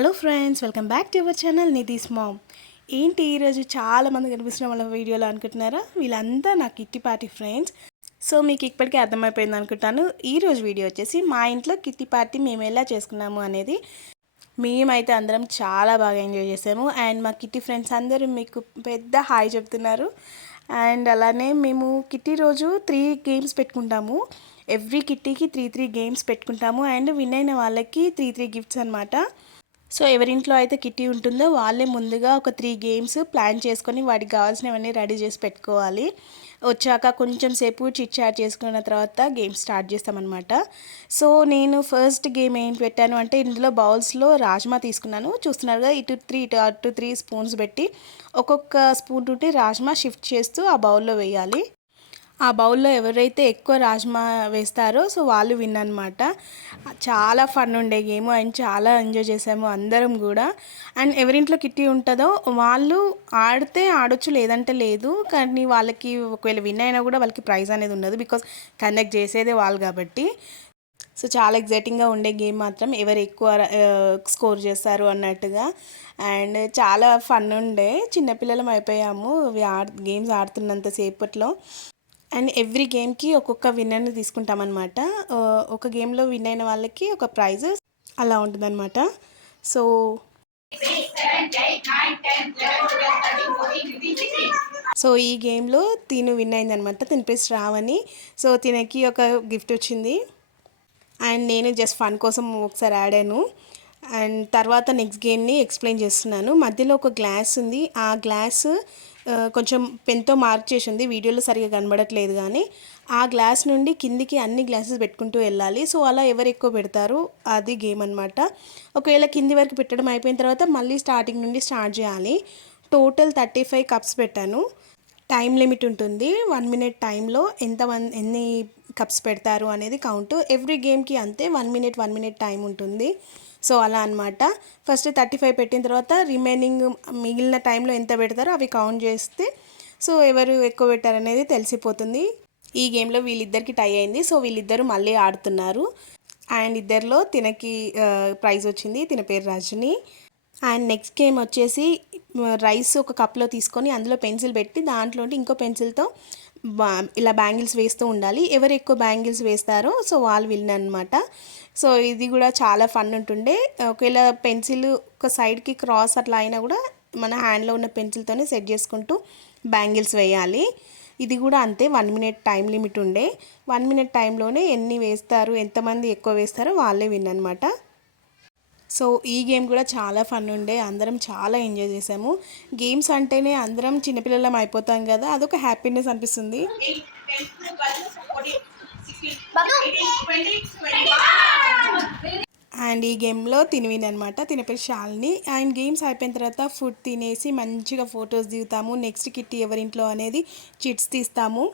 Hello friends, welcome back to our channel Nidhi's mom. ఏంటి ఈరోజు చాలామంది కనిపిస్తున్న వాళ్ళ వీడియోలో అనుకుంటున్నారా? వీళ్ళంతా నా కిట్టి పార్టీ ఫ్రెండ్స్. సో మీకు ఇప్పటికే అర్థమైపోయింది అనుకుంటాను. ఈరోజు వీడియో వచ్చేసి మా ఇంట్లో కిట్టి పార్టీ మేము ఎలా చేసుకున్నాము అనేది. మేమైతే అందరం చాలా బాగా ఎంజాయ్ చేసాము. అండ్ మా కిట్టి ఫ్రెండ్స్ అందరూ మీకు పెద్ద హాయ్ చెప్తున్నారు. అండ్ అలానే మేము కిట్టి రోజు 3 గేమ్స్ పెట్టుకుంటాము. ఎవ్రీ కిట్టీకి 3 గేమ్స్ పెట్టుకుంటాము. అండ్ విన్ అయిన వాళ్ళకి 3 గిఫ్ట్స్ అనమాట. సో ఎవరింట్లో అయితే కిట్టి ఉంటుందో వాళ్ళే ముందుగా ఒక 3 గేమ్స్ ప్లాన్ చేసుకొని వాటికి కావాల్సినవన్నీ రెడీ చేసి పెట్టుకోవాలి. వచ్చాక కొంచెం సేపు చిట్ చాట్ చేసుకున్న తర్వాత గేమ్ స్టార్ట్ చేస్తామన్నమాట. సో నేను ఫస్ట్ గేమ్ ఏం పెట్టాను అంటే, ఇందులో బౌల్స్లో రాజ్మా తీసుకున్నాను. చూస్తున్నారుగా, ఇటు 3 ఇటు అటు 3 స్పూన్స్ పెట్టి ఒక్కొక్క స్పూన్ నుండి రాజ్మా షిఫ్ట్ చేస్తూ ఆ బౌల్లో వేయాలి. ఆ బౌల్లో ఎవరైతే ఎక్కువ రాజ్మా వేస్తారో సో వాళ్ళు విన్ అనమాట. చాలా ఫన్ ఉండే గేమ్ అండ్ చాలా ఎంజాయ్ చేసాము అందరం కూడా. అండ్ ఎవరింట్లో కిట్టి ఉంటుందో వాళ్ళు ఆడితే ఆడొచ్చు, లేదంటే లేదు. కానీ వాళ్ళకి ఒకవేళ విన్ అయినా కూడా వాళ్ళకి ప్రైజ్ అనేది ఉండదు, బికాస్ కండక్ట్ చేసేదే వాళ్ళు కాబట్టి. సో చాలా ఎగ్జైటింగ్గా ఉండే గేమ్ మాత్రం, ఎవరు ఎక్కువ స్కోర్ చేస్తారు అన్నట్టుగా. అండ్ చాలా ఫన్ ఉండే, చిన్నపిల్లలం అయిపోయాము గేమ్స్ ఆడుతున్నంత సేపట్లో. అండ్ ఎవ్రీ గేమ్కి ఒక్కొక్క విన్నర్ని తీసుకుంటామన్నమాట. ఒక గేమ్లో విన్ అయిన వాళ్ళకి ఒక ప్రైజ్ అలా ఉంటుందన్నమాట. సో ఈ గేమ్లో తిను విన్ అయిందనమాట. తిన పేరు శ్రావణి. సో తినకి ఒక గిఫ్ట్ వచ్చింది. అండ్ నేను జస్ట్ ఫన్ కోసం ఒకసారి ఆడాను. అండ్ తర్వాత నెక్స్ట్ గేమ్ని ఎక్స్ప్లెయిన్ చేస్తున్నాను. మధ్యలో ఒక గ్లాస్ ఉంది. ఆ గ్లాస్ కొంచెం పెన్తో మార్క్ చేసి ఉంది, వీడియోలో సరిగా కనబడట్లేదు. కానీ ఆ గ్లాస్ నుండి కిందికి అన్ని గ్లాసెస్ పెట్టుకుంటూ వెళ్ళాలి. సో అలా ఎవరు ఎక్కువ పెడతారు అది గేమ్ అనమాట. ఒకవేళ కింది వరకు పెట్టడం అయిపోయిన తర్వాత మళ్ళీ స్టార్టింగ్ నుండి స్టార్ట్ చేయాలి. టోటల్ 35 కప్స్ పెట్టాను. టైం లిమిట్ ఉంటుంది. 1 మినిట్ టైంలో ఎన్ని కప్స్ పెడతారు అనేది కౌంట్. ఎవ్రీ గేమ్కి అంతే, 1 మినిట్ టైం ఉంటుంది. సో అలా అనమాట. ఫస్ట్ 35 పెట్టిన తర్వాత రిమైనింగ్ మిగిలిన టైంలో ఎంత పెడతారో అవి కౌంట్ చేస్తే సో ఎవరు ఎక్కువ పెట్టారనేది తెలిసిపోతుంది. ఈ గేమ్లో వీళ్ళిద్దరికి టై అయింది. సో వీళ్ళిద్దరూ మళ్ళీ ఆడుతున్నారు. అండ్ ఇద్దరిలో తినకి ప్రైజ్ వచ్చింది. తిన పేరు రజని. అండ్ నెక్స్ట్ గేమ్ వచ్చేసి రైస్ ఒక కప్లో తీసుకొని అందులో పెన్సిల్ పెట్టి దాంట్లో ఇంకో పెన్సిల్తో ఇలా బ్యాంగిల్స్ వేస్తూ ఉండాలి. ఎవరు ఎక్కువ బ్యాంగిల్స్ వేస్తారో సో వాళ్ళు విన్ అనమాట. సో ఇది కూడా చాలా ఫన్ ఉంటుండే. ఒకవేళ పెన్సిల్ ఒక సైడ్కి క్రాస్ అట్లా అయినా కూడా మన హ్యాండ్లో ఉన్న పెన్సిల్తోనే సెట్ చేసుకుంటూ బ్యాంగిల్స్ వేయాలి. ఇది కూడా అంతే, 1 మినిట్ టైం లిమిట్ ఉండే. 1 మినిట్ టైంలోనే ఎన్ని వేస్తారు, ఎంతమంది ఎక్కువ వేస్తారో వాళ్ళే విన్ అనమాట. సో ఈ గేమ్ కూడా చాలా ఫన్ ఉండే, అందరం చాలా ఎంజాయ్ చేసాము. గేమ్స్ అంటేనే అందరం చిన్నపిల్లలం అయిపోతాం కదా, అదొక హ్యాపీనెస్ అనిపిస్తుంది. అండ్ ఈ గేమ్లో తినివింది అనమాట. తిన పేరు శాలిని. అండ్ గేమ్స్ అయిపోయిన తర్వాత ఫుడ్ తినేసి మంచిగా ఫొటోస్ దిగుతాము. నెక్స్ట్ కిట్టి ఎవరింట్లో అనేది చిట్స్ తీస్తాము.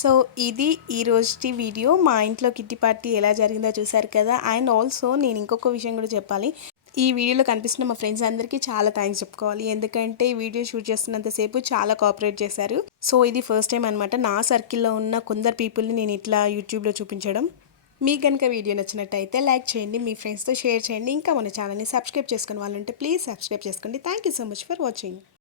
సో ఇది ఈరోజు వీడియో. మా ఇంట్లో కిట్టి పార్టీ ఎలా జరిగిందో చూసారు కదా. అండ్ ఆల్సో నేను ఇంకొక విషయం కూడా చెప్పాలి. ఈ వీడియోలో కనిపిస్తున్న మా ఫ్రెండ్స్ అందరికీ చాలా థ్యాంక్స్ చెప్పుకోవాలి. ఎందుకంటే ఈ వీడియో షూట్ చేస్తున్నంతసేపు చాలా కోఆపరేట్ చేశారు. సో ఇది ఫస్ట్ టైం అనమాట నా సర్కిల్లో ఉన్న కొందరు పీపుల్ని నేను ఇట్లా యూట్యూబ్లో చూపించడం. మీకు కనుక వీడియో నచ్చినట్టయితే లైక్ చేయండి, మీ ఫ్రెండ్స్తో షేర్ చేయండి. ఇంకా మన ఛానల్ని సబ్స్క్రైబ్ చేసుకుని వాళ్ళంటే ప్లీజ్ సబ్స్క్రైబ్ చేసుకోండి. Thank you so much for watching.